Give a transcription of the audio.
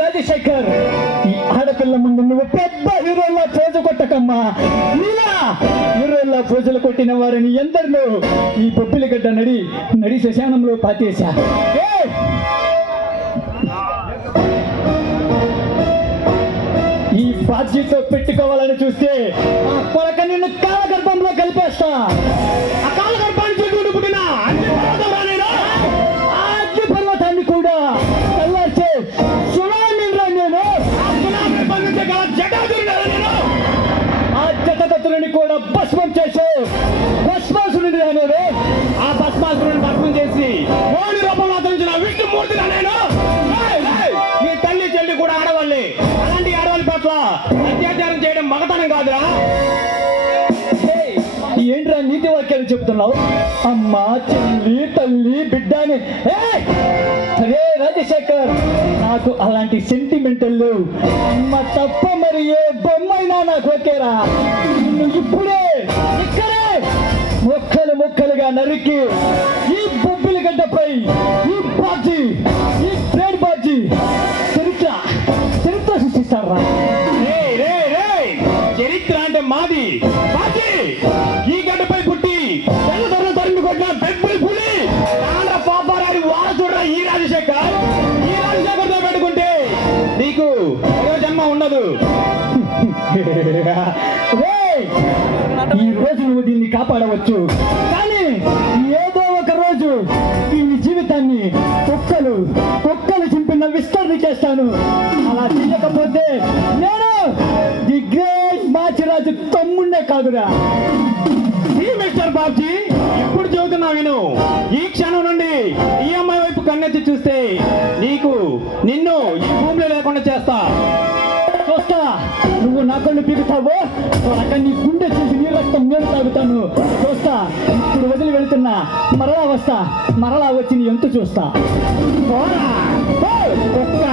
రాజశేఖర్, ఈ ఆడపిల్ల ముందు నువ్వు పెద్ద హీరోల్లా పోజు కొట్టకమ్మా. నీలా హీరోల్లా పోజులు కొట్టిన వారిని ఎందరినో ఈ బొబ్బిలి గడ్డ నడి శ్మశానంలో పాతేశా. ఈ బాధ్యతో పెట్టుకోవాలని చూస్తే ఆ కొరక నిన్ను కాలగర్భంలో కలిపేస్తా. ఆ కాలగర్భాన్ని చెట్టు పుట్టిన అగ్ని పర్వతాన్ని కూడా చల్లార్చే సునామీ నేను. ఆ జటదత్తుని కూడా భస్మం చేసే భస్మాసురుని నేను. ఆ భస్మాసురుని భస్మం చేసి ఓడి రూపంలో అతనించిన విష్ణుమూర్తి నేను. నీ తల్లి చెల్లి కూడా ఆడవాళ్ళే. అలాంటి ఆడవాళ్ళ పట్ల అత్యాచారం చేయడం మగతనం కాదురా. ఏంట్రా నీతి వాక్యాలు చెప్తున్నావు? అమ్మ, చెల్లి, తల్లి, బిడ్డ అని. అరే రాజశేఖర్, నాకు అలాంటి సెంటిమెంటల్ లేవు. అమ్మ తప్ప మరి ఏ బొమ్మైనా నాకు ఓకేరా. నువ్వు ఇప్పుడే ఇక్కడే మొక్కలుగా నరికి ఈ బొబ్బిలి గడ్డపై ఈ బాజీ, ఈ ట్రేడ్ బాజీ చరిత్ర సృష్టిస్తారా? చరిత్ర అంటే మాది. ఈ గడ్డపై పుట్టి తెల్లదొరలు తరిమి కొట్టిన బెబ్బులి పులి ఆంధ్ర పాపారాడి వారసుడురా ఈ రాజశేఖర్. ఈ రాజశేఖర్తో పెట్టుకుంటే నీకు మరో జన్మ ఉండదు. ఈ రోజు నువ్వు దీన్ని కాపాడవచ్చు, కానీ ఏదో ఒక రోజు దీని జీవితాన్ని కుక్కలు చింపిన విస్తరణ చేస్తాను. అలా చేయకపోతే నేను ది గ్రేట్ మాచిరాజు తమ్ముండే కాదురా. మిస్టర్ బాబ్జీ, ఇప్పుడు చెబుతున్నా విను. ఈ క్షణం నుండి ఈ అమ్మాయి వైపు కన్నెత్తి చూస్తే నిన్ను ఈ భూమిలో లేకుండా చేస్తా. చూస్తా, నువ్వు నా కళ్ళు పీకుతావో అక్కడ నీ గుండె చూసి నీ రక్తం నేను తాగుతాను. చూస్తా, ఇప్పుడు వదిలి వెళ్తున్నా. మరలా వచ్చి నీ ఎంత చూస్తా. కుక్క